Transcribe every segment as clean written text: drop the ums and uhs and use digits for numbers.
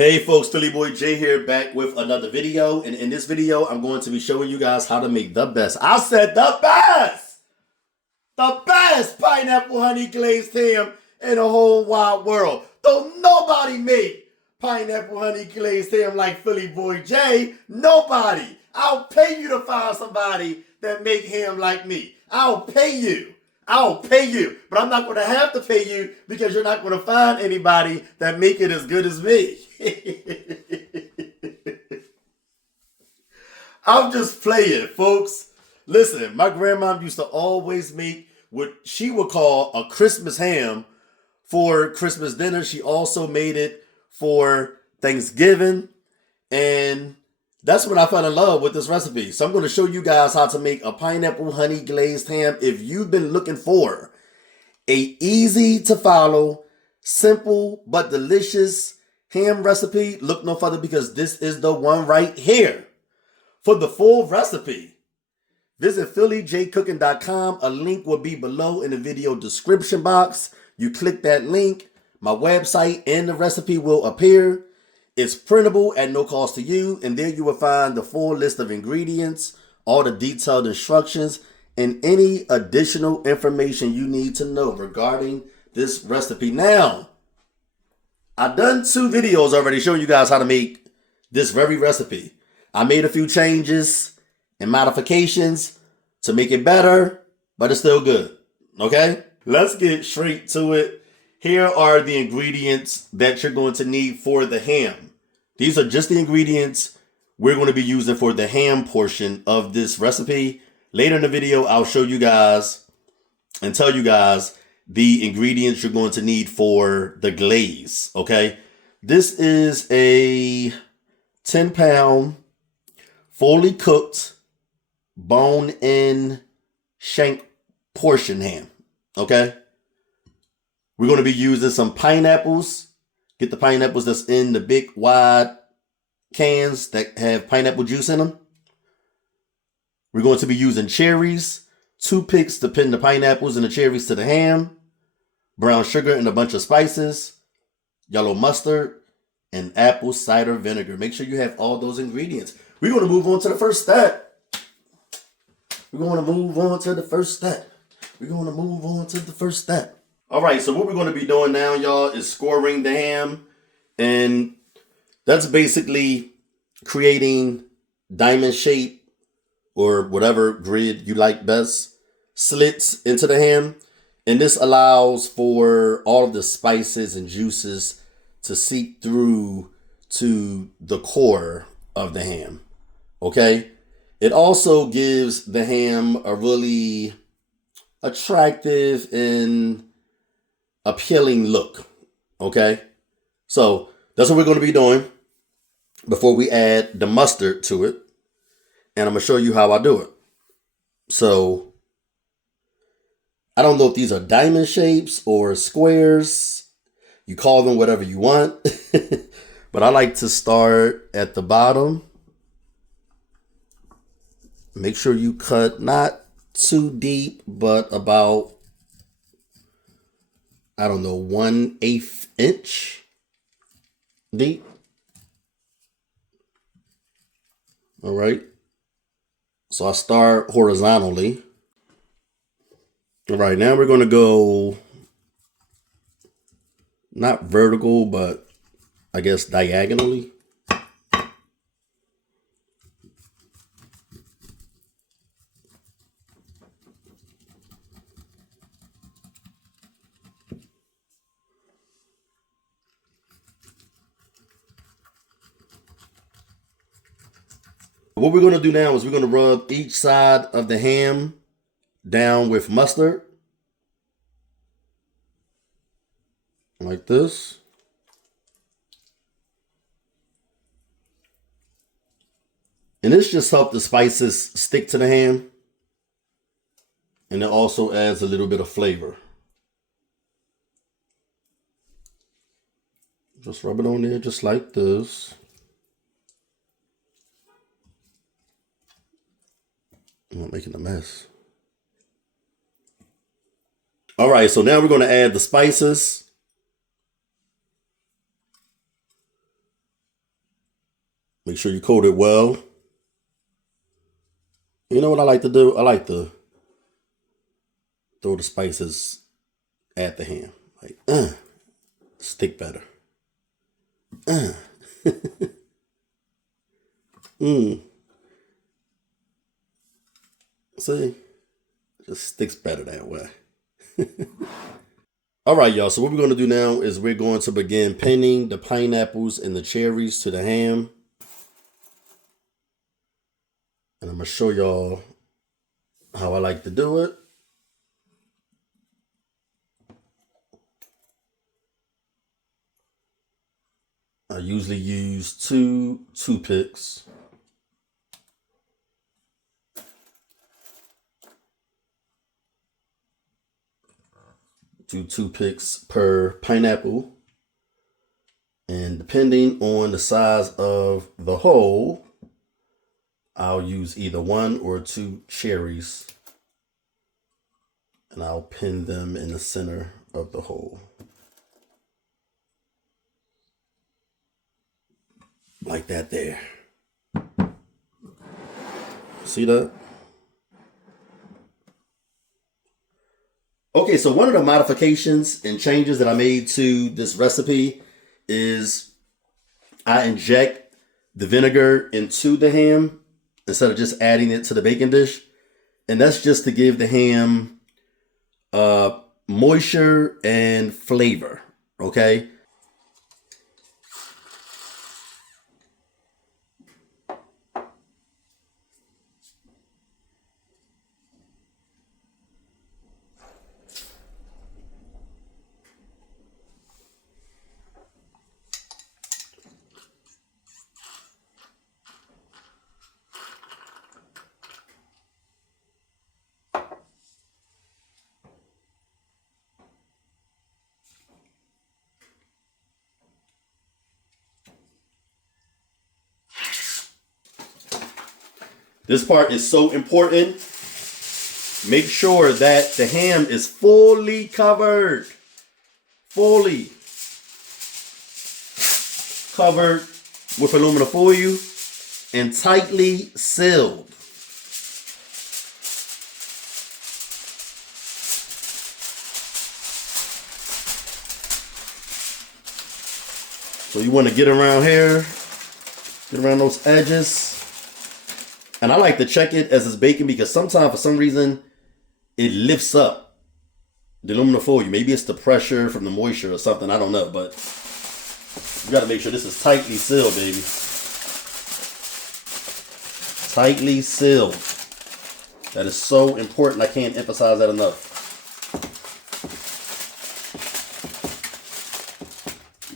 Hey folks, Philly Boy J here, back with another video. And in this video, I'm going to be showing you guys how to make the best. I said the best pineapple honey glazed ham in the whole wide world. Don't nobody make pineapple honey glazed ham like Philly Boy J. Nobody. I'll pay you to find somebody that make ham like me. I'll pay you. But I'm not going to have to pay you because you're not going to find anybody that make it as good as me. I'm just playing, folks. Listen, my grandma used to always make what she would call a Christmas ham for Christmas dinner. She also made it for Thanksgiving. And that's when I fell in love with this recipe. So I'm going to show you guys how to make a pineapple honey glazed ham. If you've been looking for a easy to follow, simple but delicious ham recipe, look no further because this is the one right here. For the full recipe, visit PhillyJCooking.com. A link will be below in the video description box. You click that link, my website and the recipe will appear. It's printable at no cost to you, and there you will find the full list of ingredients, all the detailed instructions, and any additional information you need to know regarding this recipe. Now, I've done 2 videos already showing you guys how to make this very recipe. I made a few changes and modifications to make it better, but it's still good, okay? Let's get straight to it. Here are the ingredients that you're going to need for the ham. These are just the ingredients we're going to be using for the ham portion of this recipe. Later in the video, I'll show you guys and tell you guys the ingredients you're going to need for the glaze, okay? This is a 10-pound, fully cooked, bone-in shank portion ham, okay? We're going to be using some pineapples. Get the pineapples that's in the big, wide cans that have pineapple juice in them. We're going to be using cherries, 2 picks to pin the pineapples and the cherries to the ham, brown sugar and a bunch of spices, yellow mustard, and apple cider vinegar. Make sure you have all those ingredients. We're going to move on to the first step. All right, so what we're going to be doing now, y'all, is scoring the ham. And that's basically creating diamond shape or whatever grid you like best slits into the ham. And this allows for all of the spices and juices to seep through to the core of the ham, okay? It also gives the ham a really attractive and appealing look, okay? So that's what we're going to be doing before we add the mustard to it. And I'm going to show you how I do it. So I don't know if these are diamond shapes or squares. You call them whatever you want. But I like to start at the bottom. Make sure you cut not too deep, but about, I don't know, 1/8 inch deep. All right. So I start horizontally. All right, now we're going to go not vertical, but I guess diagonally. What we're going to do now is we're going to rub each side of the ham down with mustard. Like this. And this just helps the spices stick to the ham. And it also adds a little bit of flavor. Just rub it on there just like this. I'm not making a mess. All right, so now we're going to add the spices. Make sure you coat it well. You know what I like to do? I like to throw the spices at the ham. Like, stick better. See? Just sticks better that way. All right, y'all. So what we're going to do now is we're going to begin pinning the pineapples and the cherries to the ham. And I'm going to show y'all how I like to do it. I usually use 2 toothpicks. Do 2 picks per pineapple. And depending on the size of the hole, I'll use either 1 or 2 cherries. And I'll pin them in the center of the hole. Like that there. See that? Okay, so one of the modifications and changes that I made to this recipe is I inject the vinegar into the ham instead of just adding it to the baking dish. And that's just to give the ham moisture and flavor, okay? This part is so important. Make sure that the ham is fully covered. Fully covered with aluminum foil and tightly sealed. So you want to get around here, get around those edges. And I like to check it as it's baking because sometimes for some reason it lifts up the aluminum foil. Maybe it's the pressure from the moisture or something. I don't know, but you got to make sure this is tightly sealed, baby. Tightly sealed. That is so important. I can't emphasize that enough.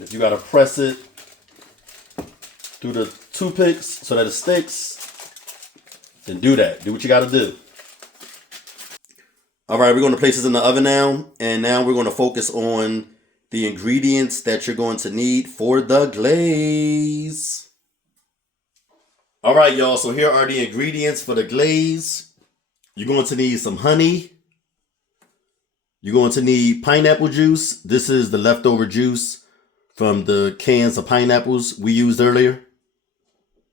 If you got to press it through the toothpicks so that it sticks, then do that. Do what you got to do. All right, we're going to place this in the oven now. And now we're going to focus on the ingredients that you're going to need for the glaze. All right, y'all. So here are the ingredients for the glaze. You're going to need some honey. You're going to need pineapple juice. This is the leftover juice from the cans of pineapples we used earlier.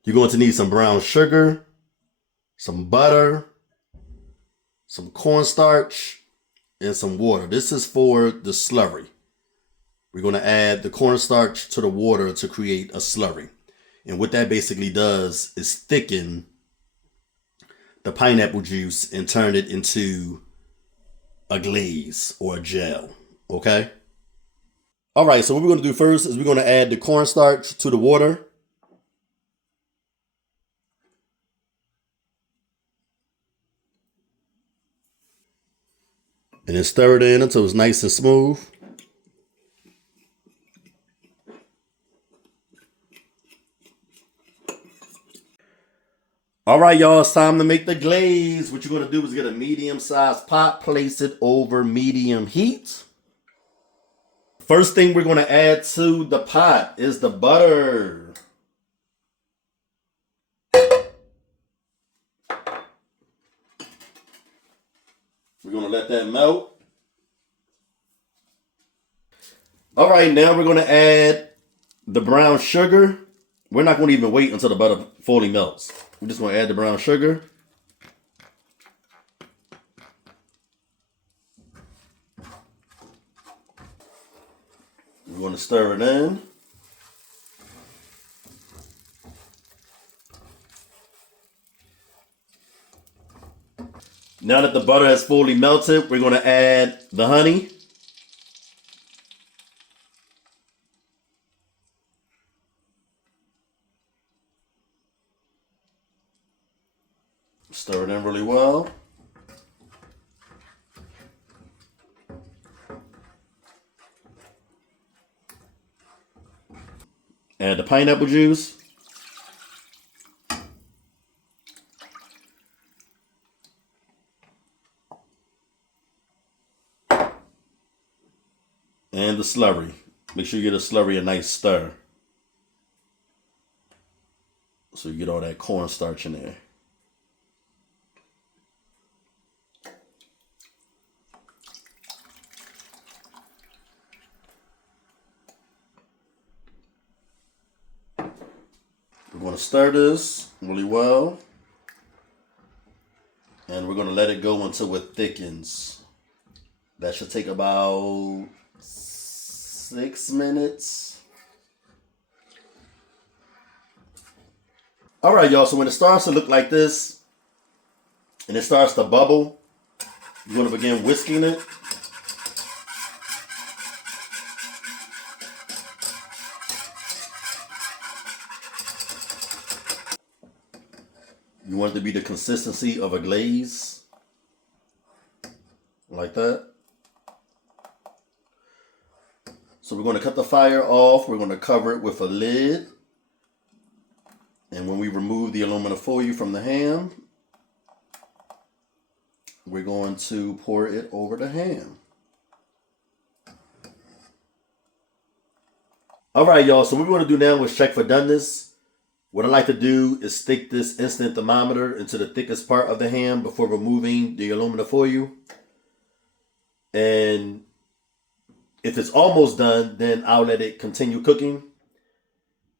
You're going to need some brown sugar, some butter, some cornstarch, and some water. This is for the slurry. We're going to add the cornstarch to the water to create a slurry. And what that basically does is thicken the pineapple juice and turn it into a glaze or a gel, okay? All right, so what we're going to do first is we're going to add the cornstarch to the water. And then stir it in until it's nice and smooth. All right, y'all, it's time to make the glaze. What you're going to do is get a medium-sized pot, place it over medium heat. First thing we're going to add to the pot is the butter. We're going to let that melt. All right, now we're going to add the brown sugar we're not going to even wait until the butter fully melts. We're just going to add the brown sugar. We're going to stir it in. Now that the butter has fully melted, we're going to add the honey. Stir it in really well. Add the pineapple juice. And the slurry. Make sure you get a slurry a nice stir. So you get all that cornstarch in there. We're going to stir this really well. And we're going to let it go until it thickens. That should take about 6 minutes. All right, y'all. So when it starts to look like this and it starts to bubble, you're going to begin whisking it. You want it to be the consistency of a glaze, like that. So we're going to cut the fire off. We're going to cover it with a lid. And when we remove the aluminum foil from the ham, we're going to pour it over the ham. All right, y'all. So what we're going to do now is check for doneness. What I like to do is stick this instant thermometer into the thickest part of the ham before removing the aluminum foil. And if it's almost done, then I'll let it continue cooking.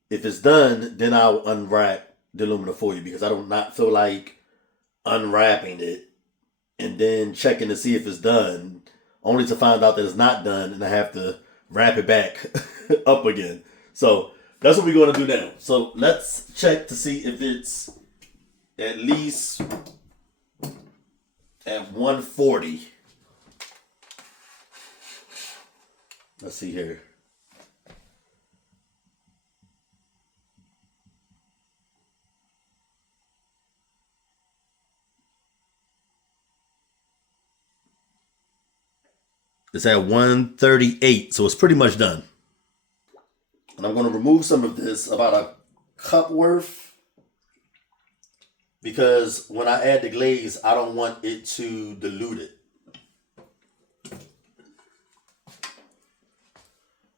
If it's done, then I'll unwrap the aluminum foil because I do not feel like unwrapping it and then checking to see if it's done, only to find out that it's not done and I have to wrap it back up again. So that's what we're going to do now. So let's check to see if it's at least at 140. Let's see here. It's at 138, so it's pretty much done. And I'm going to remove some of this, about a cup worth, because when I add the glaze, I don't want it to dilute it.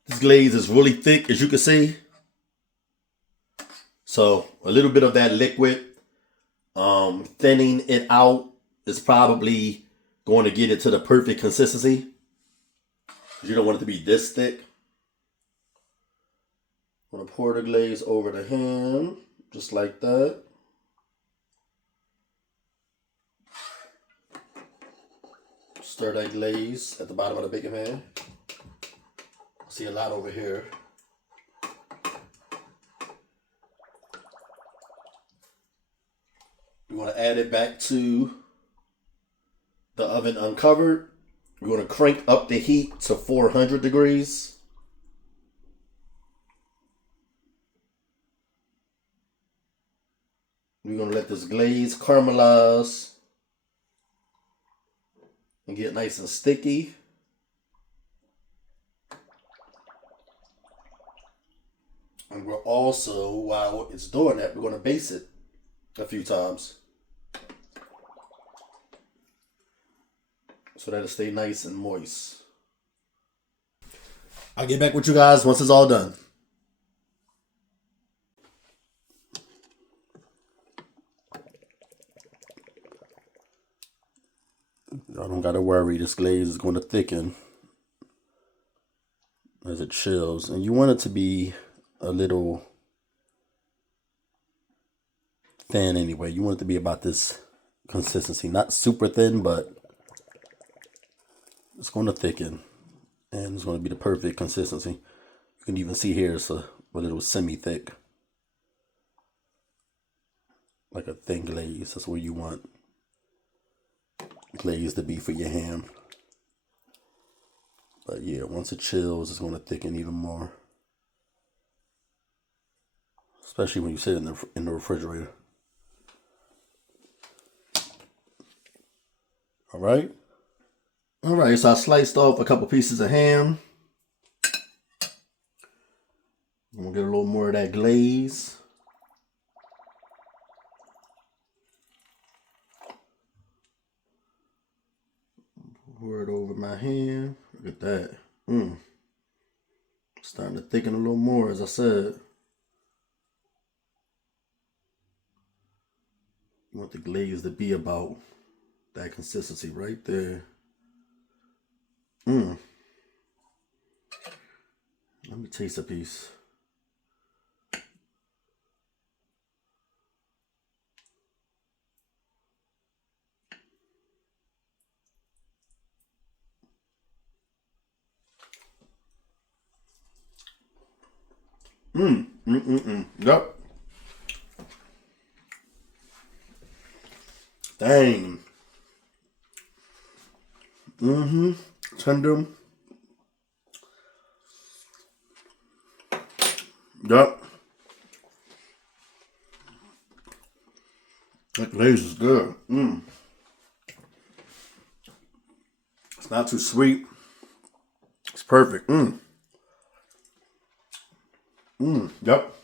This glaze is really thick, as you can see. So a little bit of that liquid, thinning it out is probably going to get it to the perfect consistency. You don't want it to be this thick. I'm going to pour the glaze over the ham, just like that. Stir that glaze at the bottom of the baking pan. See a lot over here. We're going to add it back to the oven uncovered. We're going to crank up the heat to 400 degrees. We're going to let this glaze caramelize and get nice and sticky. And we're also, while it's doing that, we're going to baste it a few times so that it'll stay nice and moist. I'll get back with you guys once it's all done. I don't gotta worry, this glaze is going to thicken as it chills. And you want it to be a little thin anyway. You want it to be about this consistency. Not super thin, but it's going to thicken. And it's going to be the perfect consistency. You can even see here it's a little semi-thick. Like a thin glaze. That's where you want glaze to be for your ham. But yeah, once it chills, it's going to thicken even more. Especially when you sit in the refrigerator. All right. All right, so I sliced off a couple pieces of ham. I'm gonna get a little more of that glaze. Pour it over my ham. Look at that. Starting to thicken a little more, as I said. You want the glaze to be about that consistency right there. Let me taste a piece. Yep. Dang. Tender. Yep. That glaze is good. It's not too sweet. It's perfect. Yep.